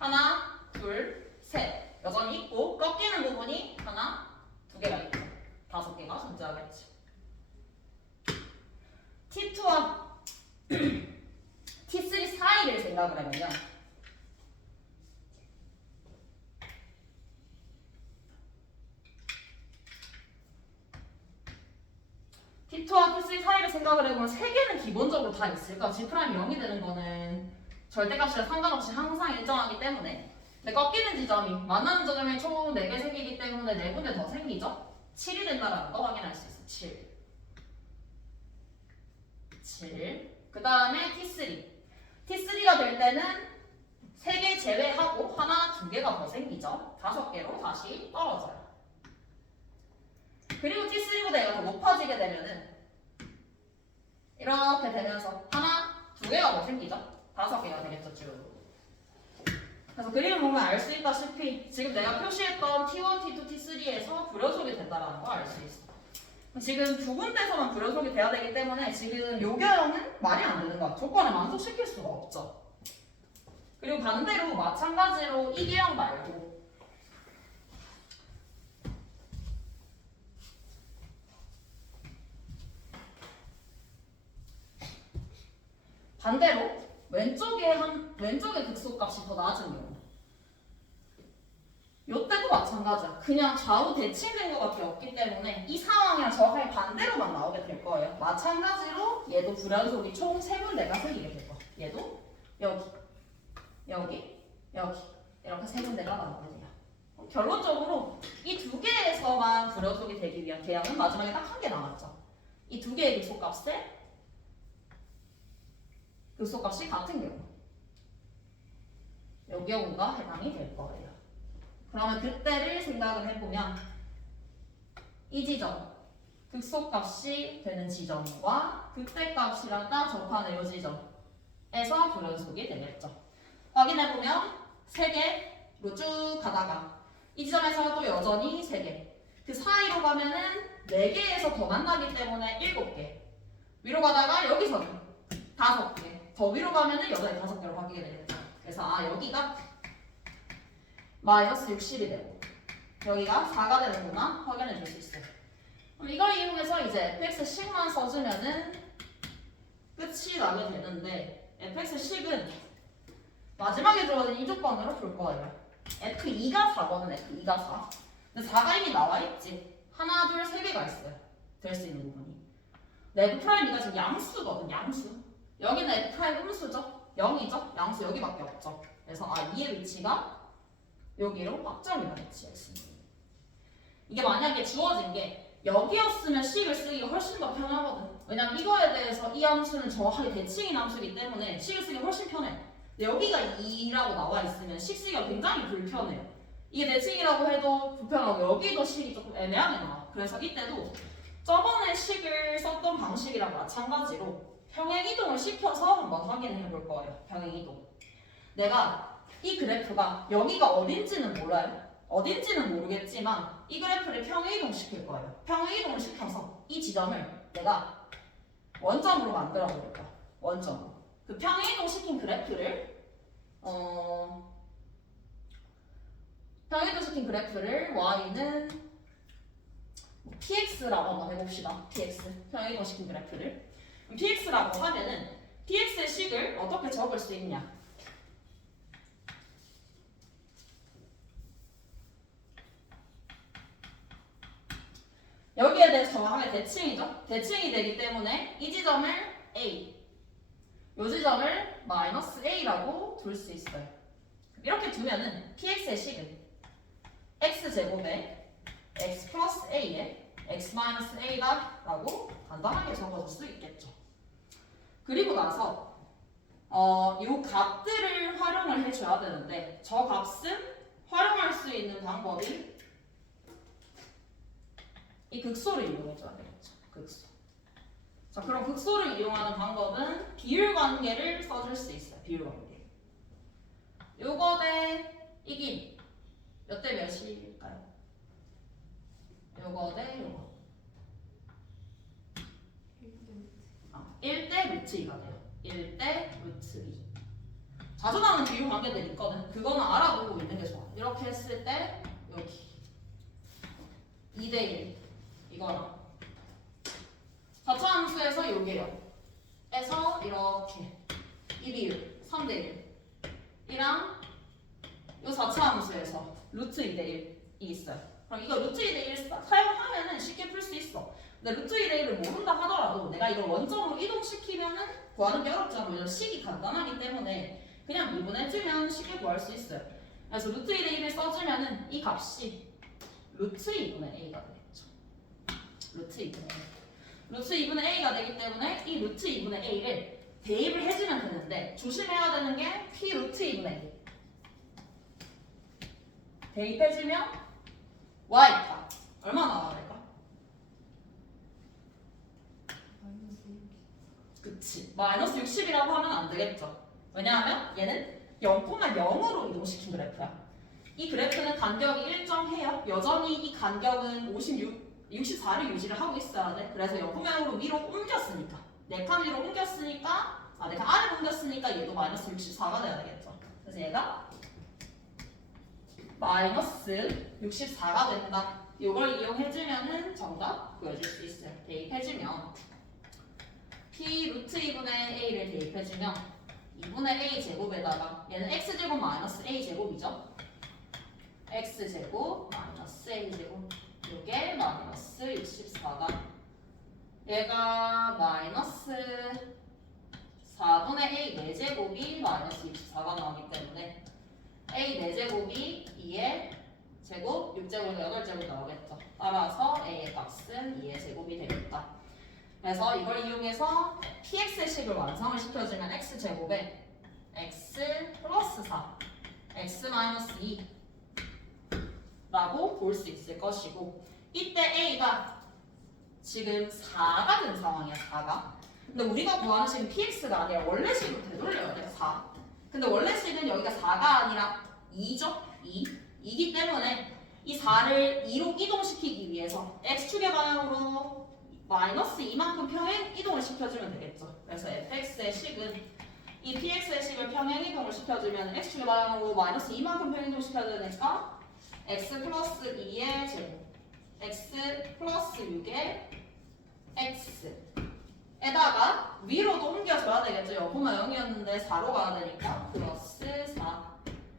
하나, 둘, 셋 여전히 있고 꺾이는 부분이 하나, 2개가 있고 5개가 존재하겠지. T2와 T3 사이를 생각을 해보면 T2와 T3 사이를 생각을 해보면 3개는 기본적으로 다 있을까? G' 0이 되는 거는 절대값이랑 상관없이 항상 일정하기 때문에 근데 꺾이는 지점이 만나는 지점이 총 4개 생기기 때문에 4군데 더 생기죠? 7이 된다는 거 확인할 수 있어. 7. 그 다음에 T3. T3가 될 때는 3개 제외하고 하나, 2개가 더 생기죠. 5개로 다시 떨어져요. 그리고 T3보다 얘가 더 높아지게 되면은 이렇게 되면서 하나, 2개가 더 생기죠. 5개가 되겠죠, 쭉. 그래서 그림을 보면 알 수 있다시피 지금 내가 표시했던 T1, T2, T3에서 불연속이 된다는 걸 알 수 있어. 지금 2군데서만 불연속이 돼야 되기 때문에 지금 요경은 말이 안 되는 거야. 조건을 만족시킬 수가 없죠. 그리고 반대로 마찬가지로 이 계형 말고 반대로 왼쪽의 극소값이 더 낮은 경우 요때도 마찬가지야. 그냥 좌우 대칭된 것밖에 없기 때문에 이 상황이랑 정확하게 반대로만 나오게 될 거예요. 마찬가지로 얘도 불연속이 총 3군데가 생기게 될 거야. 얘도 여기, 여기, 여기 이렇게 3군데가 나오게 돼요. 결론적으로 이 2개에서만 불연속이 되기 위한 계형은 마지막에 딱 1개 남았죠. 이 2개의 극소값에 극소값이 같은 경우 이 경우가 해당이 될 거예요. 그러면 그때를 생각을 해보면 이 지점 극소값이 되는 지점과 극대값이랑 딱 접하는 이 지점에서 불연속이 되겠죠. 확인해보면 3개로 쭉 가다가 이 지점에서 또 여전히 3개 그 사이로 가면은 4개에서 더 만나기 때문에 7개 위로 가다가 여기서는 5개 더 위로 가면은 여전히 5개로 바뀌게 되겠죠. 그래서 여기가 마이너스 60이 되고 여기가 4가 되는구나 확인해 줄 수 있어요. 그럼 이걸 이용해서 이제 fx식만 써주면은 끝이 나게 되는데 fx식은 마지막에 주어진 이 조건으로 풀 거예요. f2가 4거든 f2가 4 근데 4가 이미 나와 있지. 하나, 둘, 3개가 있어요. 될 수 있는 부분이. f'2가 지금 양수거든 양수. 여기는 f' 음수죠. 0이죠. 양수 여기밖에 없죠. 그래서 2의 위치가 여기로 확정이 되겠지. 이게 만약에 주어진 게 여기였으면 식을 쓰기가 훨씬 더 편하거든. 왜냐면 이거에 대해서 이 함수는 정확하게 대칭인 함수이기 때문에 식을 쓰기 훨씬 편해. 근데 여기가 2라고 나와 있으면 식 쓰기가 굉장히 불편해요. 이게 대칭이라고 해도 불편하고 여기도 식이 조금 애매하게 나와. 그래서 이때도 저번에 식을 썼던 방식이랑 마찬가지로 평행 이동을 시켜서 한번 확인해 볼 거예요. 평행 이동. 내가 이 그래프가 여기가 어딘지는 몰라요. 어딘지는 모르겠지만 이 그래프를 평행 이동 시킬 거예요. 평행 이동을 시켜서 이 지점을 내가 원점으로 만들어 볼 거야. 원점으로. 그 평행 이동 시킨 그래프를 평행 이동 시킨 그래프를 y는 px라고 한번 해봅시다. px 평행 이동 시킨 그래프를 px라고 하면은 px의 식을 어떻게 적을 수 있냐? 여기에 대해서 정확하게 대칭이죠. 대칭이 되기 때문에 이 지점을 a, 이 지점을 마이너스 a라고 둘 수 있어요. 이렇게 두면은 px의 식은 x제곱에 x 플러스 a에 x 마이너스 a가 라고 간단하게 적어줄 수 있겠죠. 그리고 나서 이 값들을 활용을 해줘야 되는데 저 값은 활용할 수 있는 방법이 이 극소를 이용해줘야 되겠죠. 극소. 자, 그럼 극소를 이용하는 방법은 비율 관계를 써줄 수 있어요. 비율 관계. 요거 대 이김 몇 대 몇일까요? 요거 대 요거 1대 루트 2가 돼요. 1대 루트 2. 자주 나오는 비율 관계들 있거든. 그거는 알아두고 있는 게 좋아. 이렇게 했을 때 여기 2대 1 이거랑 자차함수에서 요게요. 에서 이렇게 이 비율 3대 1이랑 요 자차함수에서 루트 2대 1이 있어요. 그럼 이거 루트 2대 1 사용하면은 쉽게 풀 수 있어. 근데 루트 2대 1을 모른다 하더라도 내가 이걸 원점으로 이동시키면은 구하는 게 어렵지 않고 왜냐면 식이 간단하기 때문에 그냥 미분해주면 쉽게 구할 수 있어요. 그래서 루트 2대 1을 써주면은 이 값이 루트 2분의 a가 되겠죠. 루트 2분의 a. 루트 2분의 a가 되기 때문에 이 루트 2분의 a를 대입을 해주면 되는데 조심해야 되는 게 p 루트 2분의 a. 대입해주면 y값 얼마 나와야 될까? 그치. 마이너스 60이라고 하면 안 되겠죠. 왜냐하면 얘는 0,0으로 이동시킨 그래프야. 이 그래프는 간격이 일정해요. 여전히 이 간격은 64를 유지를 하고 있어야 돼. 그래서 0,0으로 위로 옮겼으니까. 4칸 위로 옮겼으니까 4칸 아래로 옮겼으니까 얘도 마이너스 64가 돼야 되겠죠. 그래서 얘가 마이너스 64가 된다. 이걸 이용해주면은 정답 보여줄 수 있어요. 대입해주면 p 루트 2분의 a를 대입해주면 2분의 a 제곱에다가 얘는 x제곱 마이너스 a 제곱이죠. x제곱 마이너스 a 제곱 이게 마이너스 64가 얘가 마이너스 4분의 a 4제곱이 마이너스 64가 나오기 때문에 a 4제곱이 2의 제곱 6제곱 8제곱 나오겠죠. 따라서 a의 값은 2의 제곱이 되겠다. 그래서 이걸 이용해서 px의 식을 완성을 시켜주면 x제곱에 x 플러스 4 x 마이너스 2 라고 볼 수 있을 것이고 이때 a가 지금 4가 된 상황이야. 4가. 근데 우리가 구하는 식은 px가 아니라 원래 식으로 되돌려야 돼. 4. 근데 원래 식은 여기가 4가 아니라 2죠. 2이기 때문에 이 4를 2로 이동시키기 위해서 x축의 방향으로 마이너스 2만큼 평행 이동을 시켜주면 되겠죠. 그래서 fx의 식은 이 px의 식을 평행 이동을 시켜주면 x축의 방향으로 마이너스 2만큼 평행 이동 시켜야 되니까 x 플러스 2의 제곱 x 플러스 6의 x 에다가 위로도 옮겨줘야 되겠죠. 0,0이었는데 4로 가야 되니까 플러스 4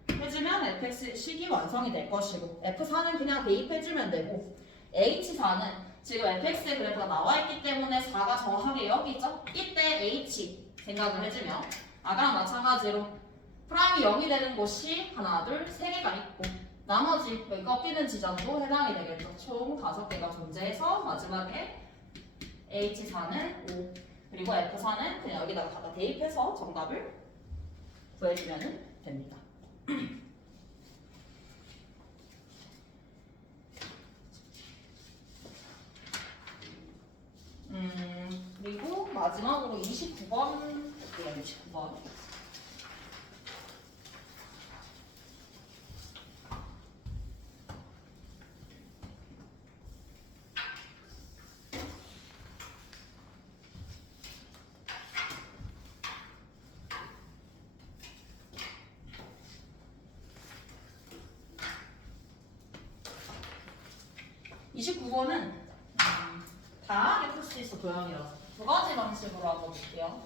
해주면 fx 식이 완성이 될 것이고 f4는 그냥 대입해주면 되고 h4는 지금 fx의 그래프가 나와있기 때문에 4가 정확하게 여기죠. 이때 h 생각을 해주면 아까랑 마찬가지로 프라임이 0이 되는 곳이 하나 둘 3개가 있고 나머지 여기 꺾이는 지점도 해당이 되겠죠. 총 5개가 존재해서 마지막에 H4는 5 그리고 F4는 그냥 여기다가 갖다 대입해서 정답을 구해주면 됩니다. 그리고 마지막으로 29번 볼게요. 29번. 다양하게 풀 수 있어. 도형이라서 2가지 방식으로 한번 볼게요.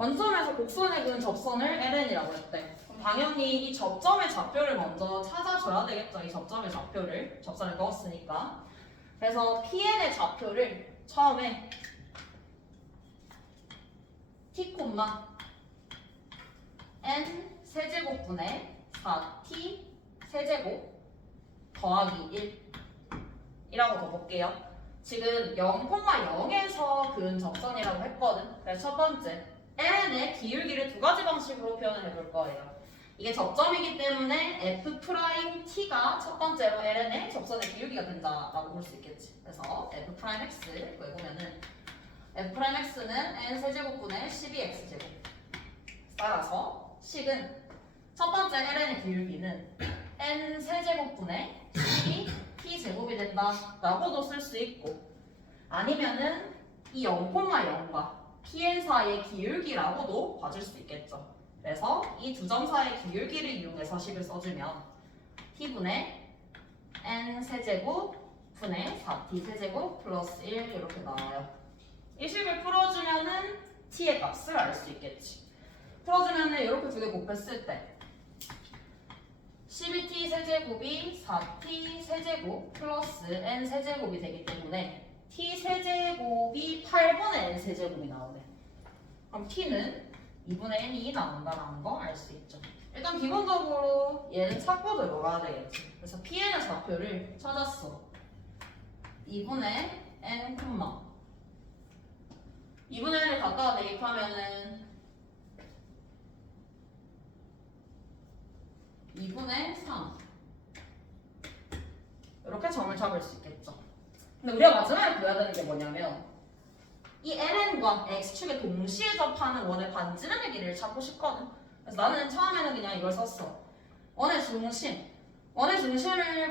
원점에서 곡선에 그은 접선을 LN이라고 했대. 그럼 당연히 이 접점의 좌표를 먼저 찾아줘야 되겠죠. 이 접점의 좌표를 접선을 그었으니까. 그래서 PN의 좌표를 처음에 T, N 세제곱분의 4T 세제곱 더하기 1 이라고 적어볼게요. 지금 0,0에서 그은 접선이라고 했거든. 그래서 첫 번째 LN의 기울기를 두 가지 방식으로 표현을 해볼 거예요. 이게 접점이기 때문에 F'T가 첫 번째로 LN의 접선의 기울기가 된다라고 볼 수 있겠지. 그래서 F'X 구해보면은 F'X는 N 세제곱분의 12X제곱. 따라서 식은 첫 번째 LN의 기울기는 N 세제곱분의 12T제곱이 된다라고도 쓸 수 있고, 아니면은 이 0,0과 PN 사이의 기울기라고도 봐줄 수 있겠죠. 그래서 이 두 점 사이의 기울기를 이용해서 식을 써주면 T분의 N 세제곱 분의 4T 세제곱 플러스 1 이렇게 나와요. 이 식을 풀어주면은 T의 값을 알 수 있겠지. 풀어주면은 이렇게 두 개 곱했을 때 12T 세제곱이 4T 세제곱 플러스 N 세제곱이 되기 때문에 T 세제곱이 8분의 N 세제곱이 나오네. 그럼 T는 2분의 N이 나온다는 거 알 수 있죠. 일단 기본적으로 얘는 찾고 들어가야 되겠지. 그래서 PN의 좌표를 찾았어. 2분의 N, 2분의 N을 갖다가 대입하면은 2분의 3 이렇게 점을 잡을 수 있겠죠. 근데 우리가 마지막에 구해야 되는 게 뭐냐면 이 LN과 X축에 동시에 접하는 원의 반지름의 길이를 찾고 싶거든. 그래서 나는 처음에는 그냥 이걸 썼어. 원의 중심을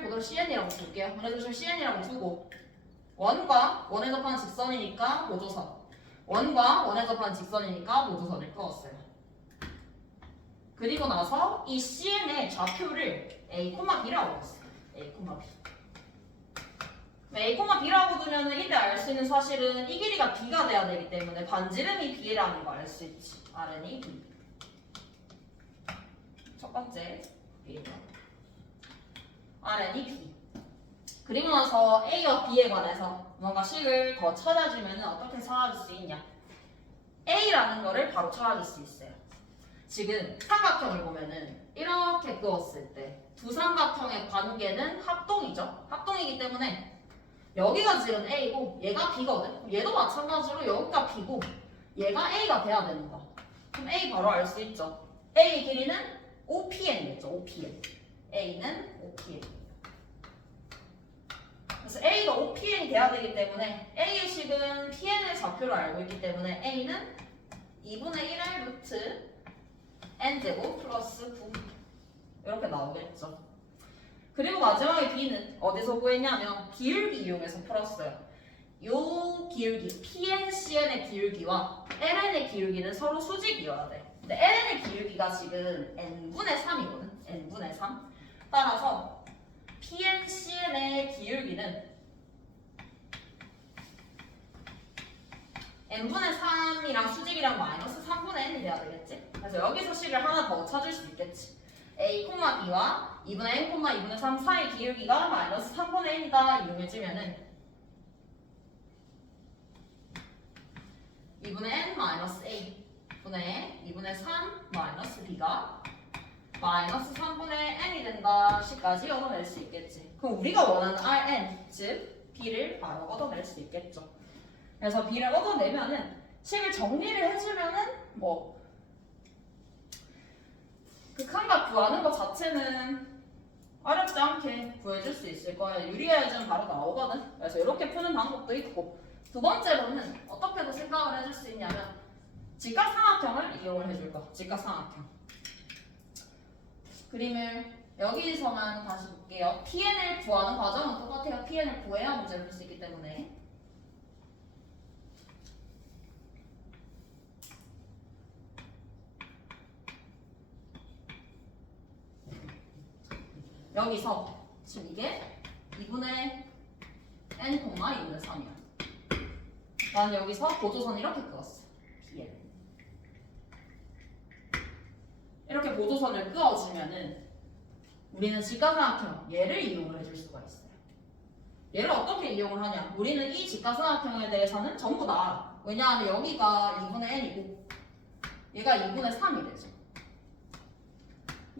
그대로 CN이라고 줄게요. 원의 중심 CN이라고 두고 원과 원에 접하는 직선이니까 보조선, 원과 원에 접하는 직선이니까 보조선을 그었어요. 그리고 나서 이 CN의 좌표를 A, B라고 했어요. A, B. A, B라고 두면 이때 알 수 있는 사실은 이 길이가 B가 돼야 되기 때문에 반지름이 B라는 거 알 수 있지. Rn이 B. 첫 번째 B입니다. Rn이 B. 그리고 나서 A와 B에 관해서 뭔가 식을 더 찾아주면 어떻게 찾아줄 수 있냐. A라는 거를 바로 찾아줄 수 있어요. 지금 삼각형을 보면은 이렇게 그었을 때 두 삼각형의 관계는 합동이죠. 합동이기 때문에 여기가 지금 A고 얘가 B거든. 얘도 마찬가지로 여기가 B고 얘가 A가 돼야 되는 거야. 그럼 A 바로 알 수 있죠. A 길이는 OPN이겠죠. OPN. A는 OPN. 그래서 A가 OPN이 돼야 되기 때문에 A의 식은 PN의 좌표를 알고 있기 때문에 A는 2분의 1의 루트 N제곱 플러스 9 이렇게 나오겠죠. 그리고 마지막에 B는 어디서 구했냐면 기울기 이용해서 풀었어요. 요 기울기 PNCN의 기울기와 LN의 기울기는 서로 수직이어야 돼. 근데 LN의 기울기가 지금 N분의 3이거든. N분의 3. 따라서 PNCN의 기울기는 N분의 3이랑 수직이랑 마이너스 3분의 N이 돼야 되겠지? 그래서 여기서 식을 하나 더 찾을 수 있겠지. A, B와 2분의 N, 2분의 3 사이 기울기가 마이너스 3분의 N이다 이용해주면은 2분의 N 마이너스 A 분의 2분의 3 마이너스 B가 마이너스 3분의 N이 된다 식까지 얻어낼 수 있겠지. 그럼 우리가 원하는 Rn, 즉 B를 바로 얻어낼 수 있겠죠. 그래서 B를 얻어내면은 식을 정리를 해주면은 뭐 극한값 구하는 것 자체는 어렵지 않게 구해줄 수 있을 거예요. 유리화해주면 바로 나오거든. 그래서 이렇게 푸는 방법도 있고, 두 번째로는 어떻게도 생각을 해줄 수 있냐면 직각삼각형을 이용을 해줄 거. 직각삼각형 그림을 여기서만 다시 볼게요. PN을 구하는 과정은 똑같아요. PN을 구해야 문제를 풀 수 있기 때문에. 여기서 지금 이게 2분의 N, 2분의 3이야. 나는 여기서 보조선 이렇게 그었어. PN. 이렇게 보조선을 그어주면은 우리는 직각삼각형 얘를 이용을 해줄 수가 있어요. 얘를 어떻게 이용을 하냐? 우리는 이 직각삼각형에 대해서는 전부 다 왜냐하면 여기가 2분의 n이고 얘가 2분의 3이 되죠.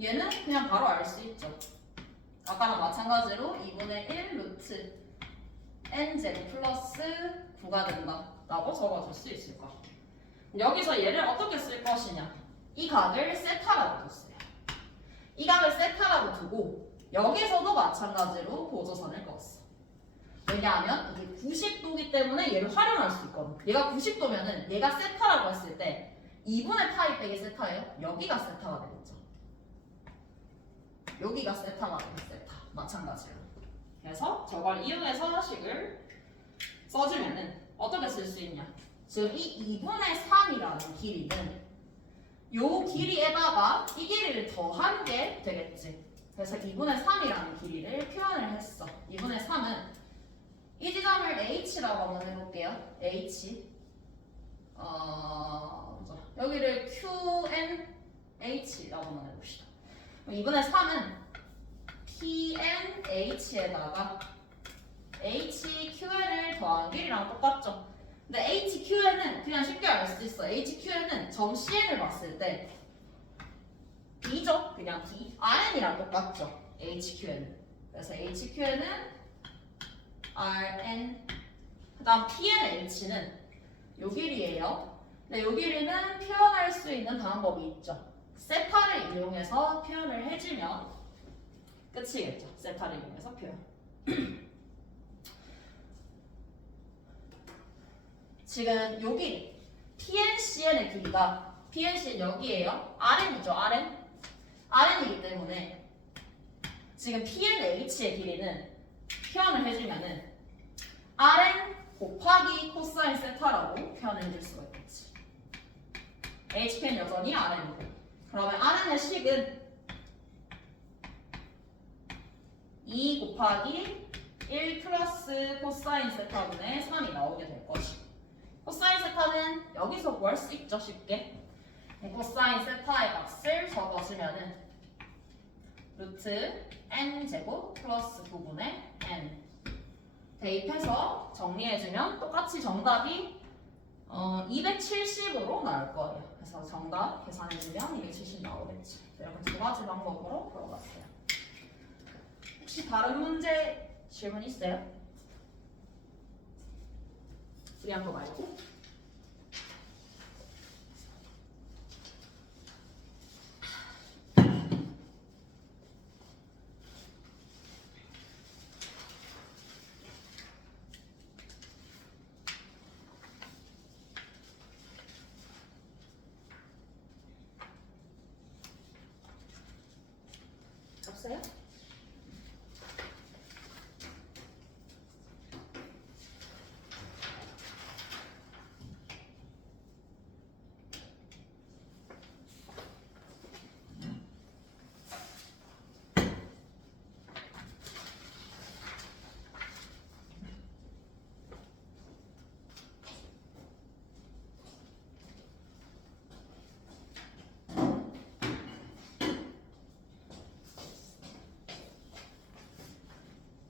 얘는 그냥 바로 알 수 있죠. 아까랑 마찬가지로 2분의 1 루트 n제곱 플러스 9가 된다 라고 적어줄 수 있을 거야. 여기서 얘를 어떻게 쓸 것이냐? 이 각을 세타라고 뒀어요. 이 각을 세타라고 두고 여기서도 마찬가지로 보조선을 그었어. 왜냐하면 이게 90도기 때문에 얘를 활용할 수 있거든. 얘가 90도면은 얘가 세타라고 했을 때 2분의 파이 빼기 세타예요. 여기가 세타가 되겠죠. 여기가 세타가 되는 세타. 마찬가지로. 그래서 저걸 이용해서 식을 써주면은 어떻게 쓸 수 있냐? 지금 이 2분의 3이라는 길이는 요 길이에다가 이 길이를 더한 게 되겠지. 그래서 2분의 3이라는 길이를 표현을 했어. 2분의 3은 이 지점을 H라고 한번 해볼게요. H. 여기를 QNH라고 한번 해봅시다. 2분의 3은 PNH에다가 HQN을 더한 길이랑 똑같죠. 근데 HQN은 그냥 쉽게 알 수 있어. HQN은 점 CN을 봤을 때 B죠? 그냥 B. RN이랑 똑같죠. HQN은. 그래서 HQN은 RN. 그 다음 PNH는 요 길이에요. 근데 요 길이는 표현할 수 있는 방법이 있죠. 세타를 이용해서 표현을 해주면 끝이겠죠. 세타를 이용해서 표현. 지금 요 길이 PNCN의 길이가 PNCN 여기에요. RN이죠. RN이기 때문에 지금 PNH의 길이는 표현을 해주면은 RN 곱하기 코사인 세타라고 표현해 줄 수가 있겠지. HP는 여전히 RN이고 그러면 RN의 식은 2 곱하기 1 플러스 코사인 세타분의 3이 나오게 될 것이고 코사인 세타는 여기서 구할 수 있죠. 쉽게. 코사인 세타의 값을 적어주면은 루트 n제곱 플러스 9분의 n 대입해서 정리해주면 똑같이 정답이 270으로 나올 거예요. 그래서 정답 계산해주면 270 나오겠지. 이렇게 두 가지 방법으로 풀어봤어요. 혹시 다른 문제 질문 있어요? 우리 한 거 말고?